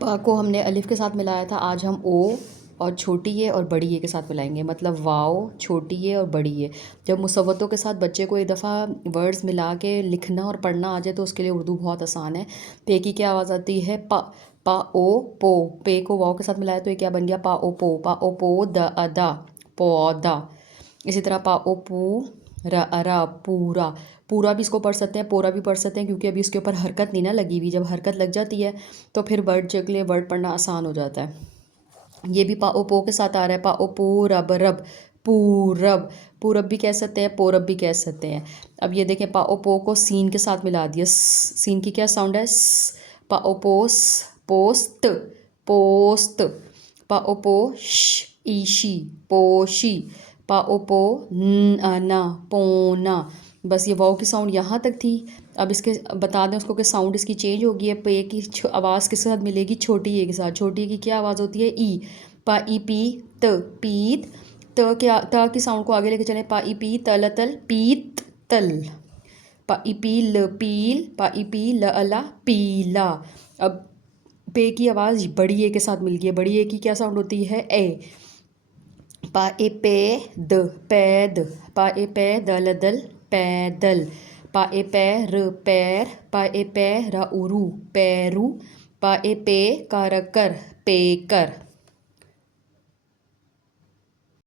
पा को हमने अलिफ के साथ मिलाया था, आज हम ओ और छोटी ए और बड़ी ए के साथ मिलाएंगे, मतलब वाओ, छोटी ए और बड़ी ए। जब मुसव्वतों के साथ बच्चे को एक दफ़ा वर्ड्स मिला के लिखना और पढ़ना आ जाए तो उसके लिए उर्दू बहुत आसान है। पे की क्या आवाज़ आती है? पा। पा ओ पो। पे को वाओ के साथ मिलाया तो ये क्या बन गया? पा ओ पो। पा ओ पो द अदा, पौधा। इसी तरह पा ओ पू र अरा, पूरा। पूरा भी इसको पढ़ सकते हैं, पूरा भी पढ़ सकते हैं, क्योंकि अभी इसके ऊपर हरकत नहीं ना लगी हुई। जब हरकत लग जाती है तो फिर वर्ड के लिए वर्ड पढ़ना आसान हो जाता है। ये भी पा ओ पो के साथ आ रहा है। पा ओ पूरब रब, पूरब। पूरब भी कह सकते हैं, पूरब भी कह सकते हैं। अब ये देखें, पा ओ पो को सीन के साथ मिला दिया। सीन की क्या साउंड है? पा ओ पोस, पोस्ट, पोस्ट। पा ओ पो ईशी, पोशी। पा ओ पो ना, पोना। बस ये वाओ की साउंड यहाँ तक थी। अब इसके बता दें उसको कि साउंड इसकी चेंज होगी है। पे की आवाज़ किसके साथ मिलेगी? छोटी ए के साथ। छोटी ए की क्या आवाज़ होती है? ई। पा ई पी त, पीत। त क्या, त की साउंड को आगे लेके चलें। पा ई पी तल तल, पीत तल। पा ई पी ल पील, पा ई पी ल अला, पीला। अब पे की आवाज़ बड़ी ए के साथ मिल गई है। बड़ी ए की क्या साउंड होती है? ए। पा ए पे द, पैद। पा ए पे दल दल, पैदल। पा ए पै र, पैर। पा ए पै र उरू, पैरू। पा ए पे कर कर, पेकर।